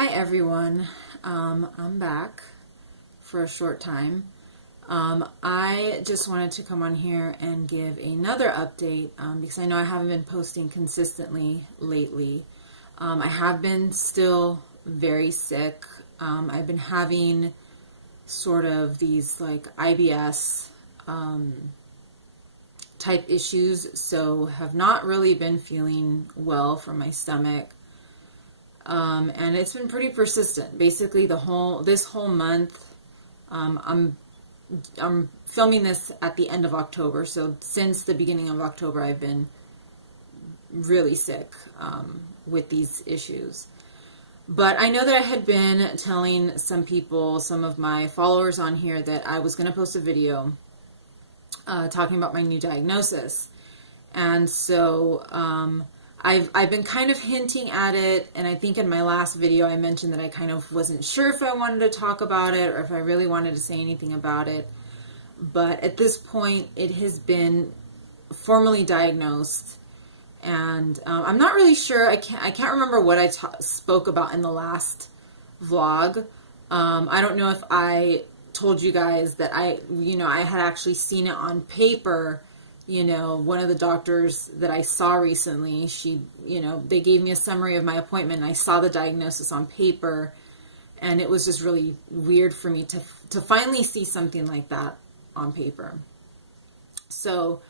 Hi everyone, I'm back for a short time. I just wanted to come on here and give another update because I know I haven't been posting consistently lately. I have been still very sick. I've been having sort of these like IBS type issues, so have not really been feeling well from my stomach. And it's been pretty persistent. Basically, this whole month, I'm filming this at the end of October. So since the beginning of October, I've been really sick with these issues. But I know that I had been telling some people, some of my followers on here, that I was going to post a video talking about my new diagnosis, and so I've been kind of hinting at it, and I think in my last video I mentioned that I kind of wasn't sure if I wanted to talk about it or if I really wanted to say anything about it. But at this point, it has been formally diagnosed, and I'm not really sure. I can't remember what I spoke about in the last vlog. I don't know if I told you guys that I had actually seen it on paper. One of the doctors that I saw recently, they gave me a summary of my appointment, and I saw the diagnosis on paper, and it was just really weird for me to finally see something like that on paper. So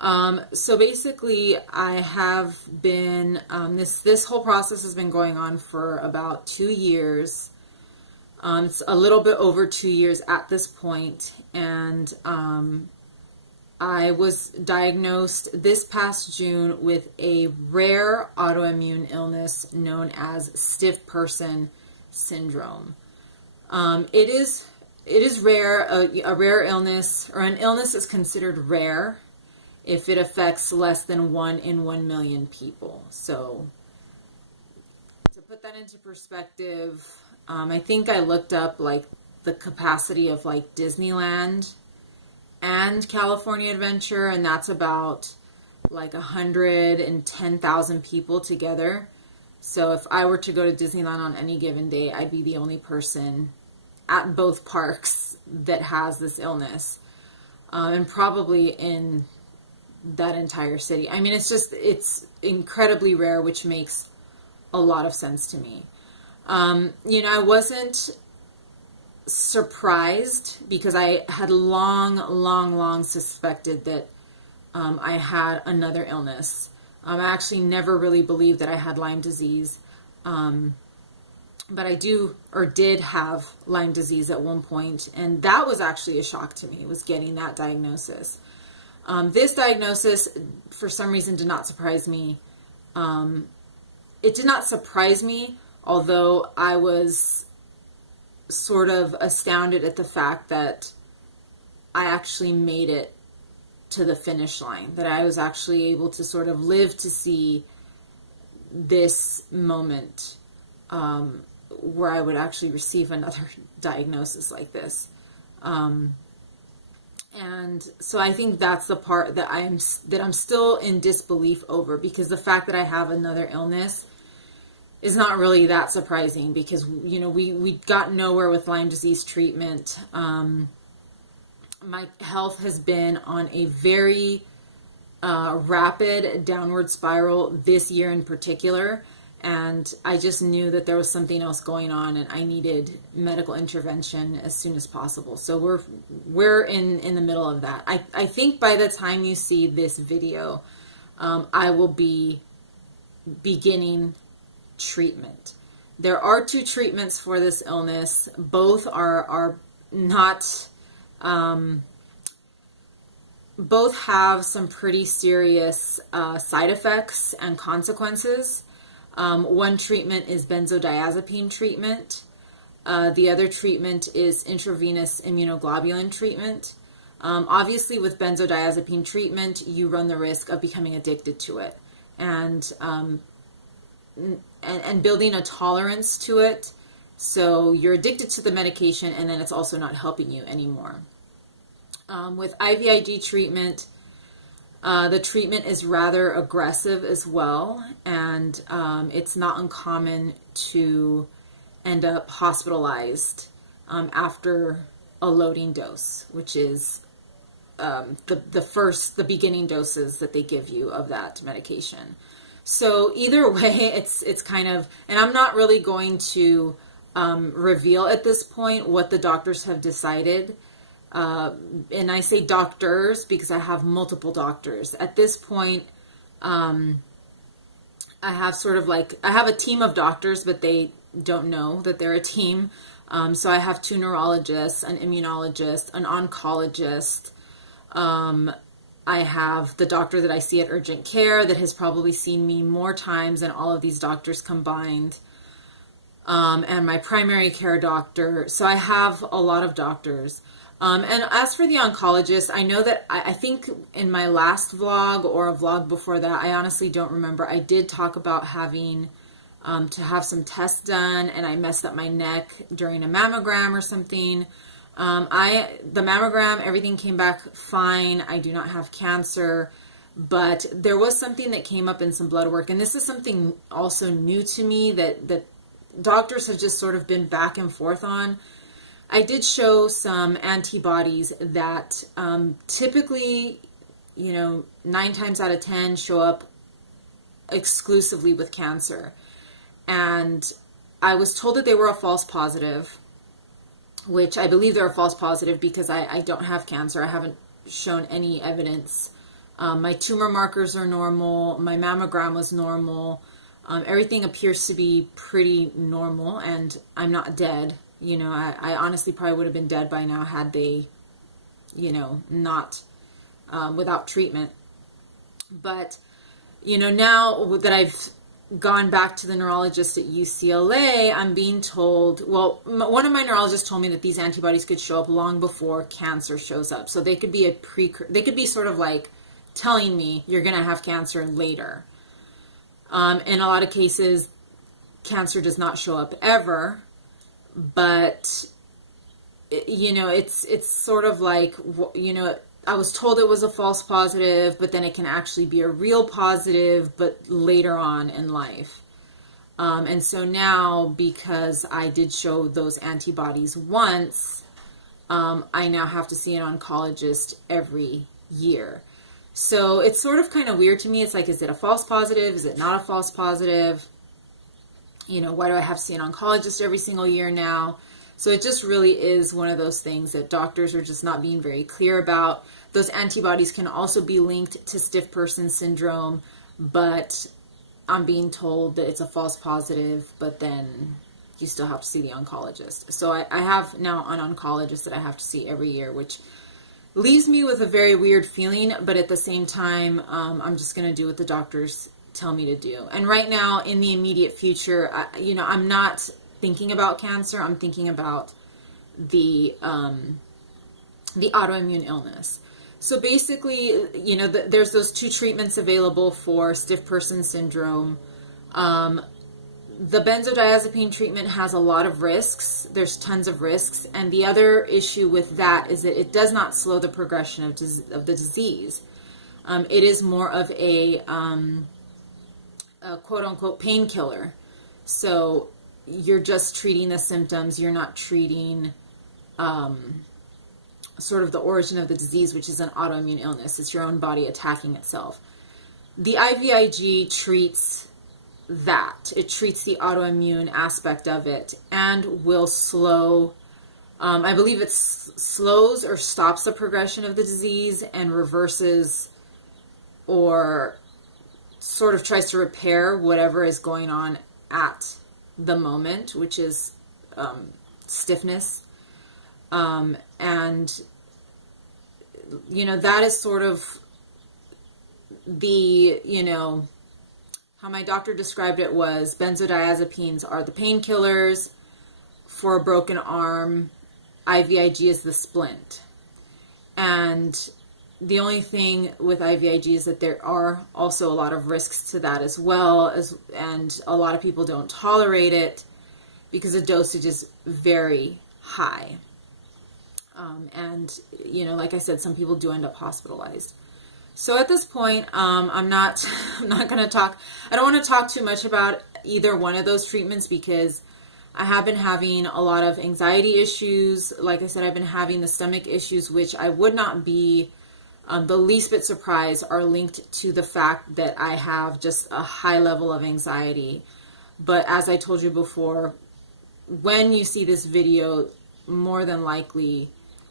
basically I have been, this whole process has been going on for about 2 years. It's a little bit over 2 years at this point, and I was diagnosed this past June with a rare autoimmune illness known as stiff person syndrome. It is rare. A rare illness, or an illness, is considered rare if it affects less than 1 in 1 million people. So to put that into perspective, I think I looked up like the capacity of like Disneyland and California Adventure, and that's about like 110,000 people together. So if I were to go to Disneyland on any given day, I'd be the only person at both parks that has this illness, and probably in that entire city. I mean, it's incredibly rare, which makes a lot of sense to me. I wasn't surprised because I had long suspected that I had another illness. I actually never really believed that I had Lyme disease, but I did have Lyme disease at one point, and that was actually a shock to me, was getting that diagnosis. This diagnosis, for some reason, did not surprise me. It did not surprise me, although I was sort of astounded at the fact that I actually made it to the finish line, that I was actually able to sort of live to see this moment where I would actually receive another diagnosis like this. And so I think that's the part that I'm still in disbelief over, because the fact that I have another illness is not really that surprising, because we got nowhere with Lyme disease treatment. My health has been on a very rapid downward spiral this year in particular, and I just knew that there was something else going on, and I needed medical intervention as soon as possible. So we're in the middle of that. I think by the time you see this video, I will be beginning treatment. There are 2 treatments for this illness. Both are not, both have some pretty serious side effects and consequences. One treatment is benzodiazepine treatment. The other treatment is intravenous immunoglobulin treatment. Obviously, with benzodiazepine treatment, you run the risk of becoming addicted to it, and building a tolerance to it, so you're addicted to the medication, and then it's also not helping you anymore. With IVIG treatment, the treatment is rather aggressive as well, and it's not uncommon to end up hospitalized after a loading dose, which is the beginning doses that they give you of that medication. So either way, it's kind of, and I'm not really going to reveal at this point what the doctors have decided. And I say doctors because I have multiple doctors. At this point, I have I have a team of doctors, but they don't know that they're a team. So I have 2 neurologists, an immunologist, an oncologist. I have the doctor that I see at urgent care that has probably seen me more times than all of these doctors combined. And my primary care doctor. So I have a lot of doctors. And as for the oncologist, I know that I think in my last vlog or a vlog before that, I honestly don't remember. I did talk about having to have some tests done, and I messed up my neck during a mammogram or something. The mammogram, everything came back fine. I do not have cancer, but there was something that came up in some blood work. And this is something also new to me that doctors have just sort of been back and forth on. I did show some antibodies that typically, 9 times out of 10 show up exclusively with cancer. And I was told that they were a false positive, which I believe they're a false positive because I don't have cancer. I haven't shown any evidence. My tumor markers are normal. My mammogram was normal. Everything appears to be pretty normal, and I'm not dead. I honestly probably would have been dead by now had they, not without treatment. But, now that I've gone back to the neurologist at UCLA, I'm being told, well, one of my neurologists told me that these antibodies could show up long before cancer shows up. So they could be they could be sort of like telling me you're going to have cancer later. In a lot of cases, cancer does not show up ever, but it's sort of like, I was told it was a false positive, but then it can actually be a real positive, but later on in life. And so now, because I did show those antibodies once, I now have to see an oncologist every year. So it's sort of kind of weird to me. It's like, is it a false positive? Is it not a false positive? Why do I have to see an oncologist every single year now? So it just really is one of those things that doctors are just not being very clear about. Those antibodies can also be linked to stiff person syndrome, but I'm being told that it's a false positive, but then you still have to see the oncologist. So I have now an oncologist that I have to see every year, which leaves me with a very weird feeling, but at the same time, I'm just going to do what the doctors tell me to do. And right now, in the immediate future, I'm not thinking about cancer. I'm thinking about the autoimmune illness. So basically, there's those 2 treatments available for stiff person syndrome. The benzodiazepine treatment has a lot of risks. There's tons of risks. And the other issue with that is that it does not slow the progression of the disease. It is more of a quote-unquote painkiller. So you're just treating the symptoms. You're not treating sort of the origin of the disease, which is an autoimmune illness. It's your own body attacking itself. The IVIG treats that. It treats the autoimmune aspect of it and will slow, I believe it slows or stops the progression of the disease and reverses or sort of tries to repair whatever is going on at the moment, which is stiffness. And, that is sort of the, how my doctor described it was benzodiazepines are the painkillers for a broken arm. IVIG is the splint. And the only thing with IVIG is that there are also a lot of risks to that as well, and a lot of people don't tolerate it because the dosage is very high. And, like I said, some people do end up hospitalized. So at this point, I'm not going to talk. I don't want to talk too much about either one of those treatments because I have been having a lot of anxiety issues. Like I said, I've been having the stomach issues, which I would not be the least bit surprised are linked to the fact that I have just a high level of anxiety. But as I told you before, when you see this video, more than likely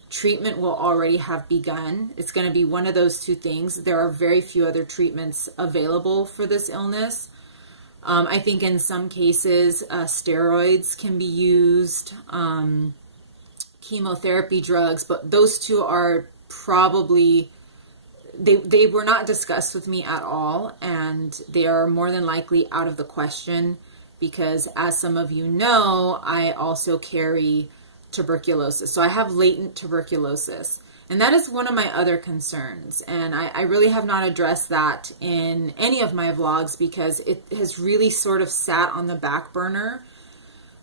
treatment will already have begun. It's going to be one of those two things. There are very few other treatments available for this illness. I think in some cases, steroids can be used, chemotherapy drugs, but those two are probably, they were not discussed with me at all, and they are more than likely out of the question because, as some of you know, I also carry tuberculosis. So I have latent tuberculosis. And that is one of my other concerns. And I really have not addressed that in any of my vlogs because it has really sort of sat on the back burner.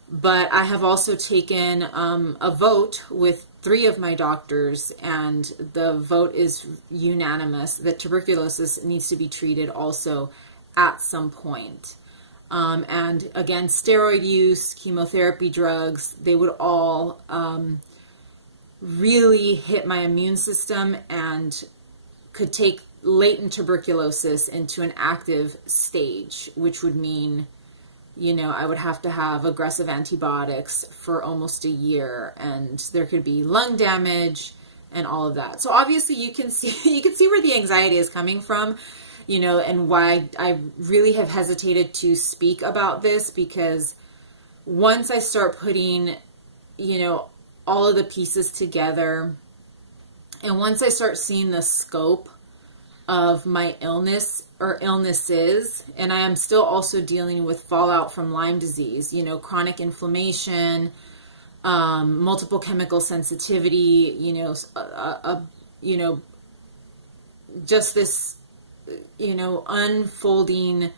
But I have also taken a vote with 3 of my doctors, and the vote is unanimous that tuberculosis needs to be treated also at some point. And again, steroid use, chemotherapy drugs, they would all really hit my immune system and could take latent tuberculosis into an active stage, which would mean, you know, I would have to have aggressive antibiotics for almost a year, and there could be lung damage and all of that. So obviously you can see where the anxiety is coming from, you know, and why I really have hesitated to speak about this, because once I start putting, you know, all of the pieces together, and once I start seeing the scope of my illness or illnesses, and I am still also dealing with fallout from Lyme disease, you know, chronic inflammation, multiple chemical sensitivity, you know, just this, you know, unfolding,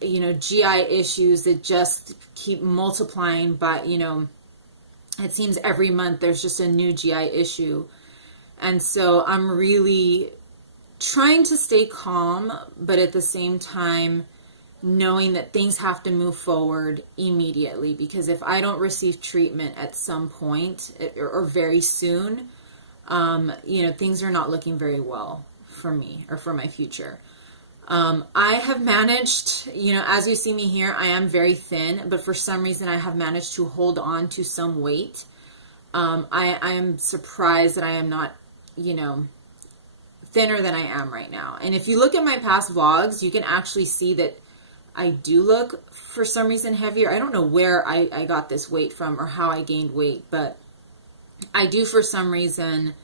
you know, GI issues that just keep multiplying. But, you know, it seems every month there's just a new GI issue. And so I'm really trying to stay calm, but at the same time knowing that things have to move forward immediately, because if I don't receive treatment at some point or very soon, you know, things are not looking very well for me or for my future. I have managed, you know, as you see me here, I am very thin, but for some reason I have managed to hold on to some weight. I am surprised that I am not, you know, thinner than I am right now. And if you look at my past vlogs, you can actually see that I do look, for some reason, heavier. I don't know where I got this weight from or how I gained weight, but I do, for some reason.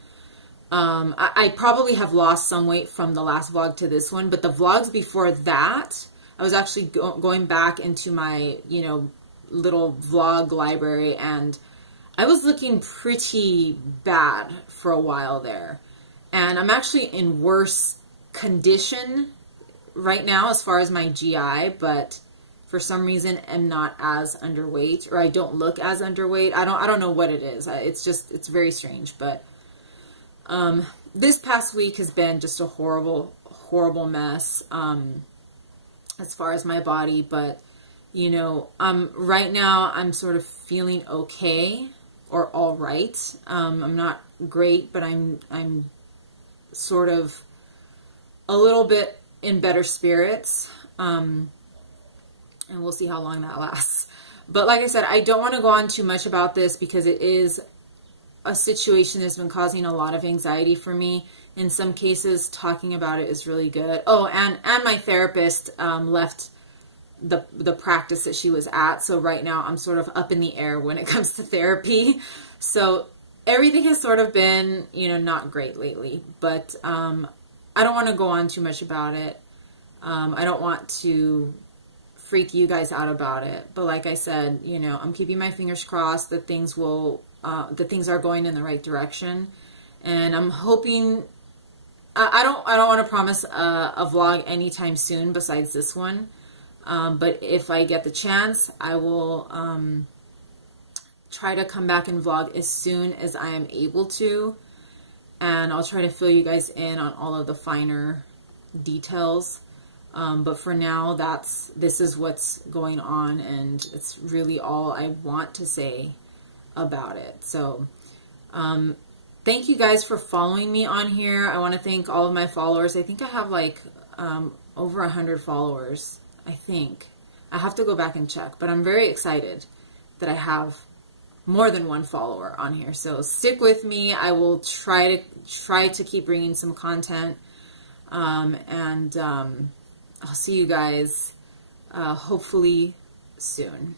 I probably have lost some weight from the last vlog to this one, but the vlogs before that, I was actually going back into my, you know, little vlog library, and I was looking pretty bad for a while there. And I'm actually in worse condition right now as far as my GI, but for some reason I'm not as underweight, or I don't look as underweight. I don't know what it is. It's very strange, but this past week has been just a horrible, horrible mess, as far as my body. But, you know, right now I'm sort of feeling okay, or all right. I'm not great, but I'm sort of a little bit in better spirits. And we'll see how long that lasts. But like I said, I don't want to go on too much about this because it is a situation that's been causing a lot of anxiety for me. In some cases, talking about it is really good. Oh, and my therapist left the practice that she was at. So right now I'm sort of up in the air when it comes to therapy. So everything has sort of been, you know, not great lately. But I don't want to go on too much about it. I don't want to freak you guys out about it. But like I said, you know, I'm keeping my fingers crossed that things will, that things are going in the right direction. And I'm hoping, I don't want to promise a vlog anytime soon besides this one. But if I get the chance, I will try to come back and vlog as soon as I am able to. And I'll try to fill you guys in on all of the finer details. But for now, this is what's going on, and it's really all I want to say about it. So, thank you guys for following me on here. I want to thank all of my followers. I think I have like over 100 followers, I think. I have to go back and check, but I'm very excited that I have more than one follower on here. So stick with me. I will try to keep bringing some content, and I'll see you guys hopefully soon.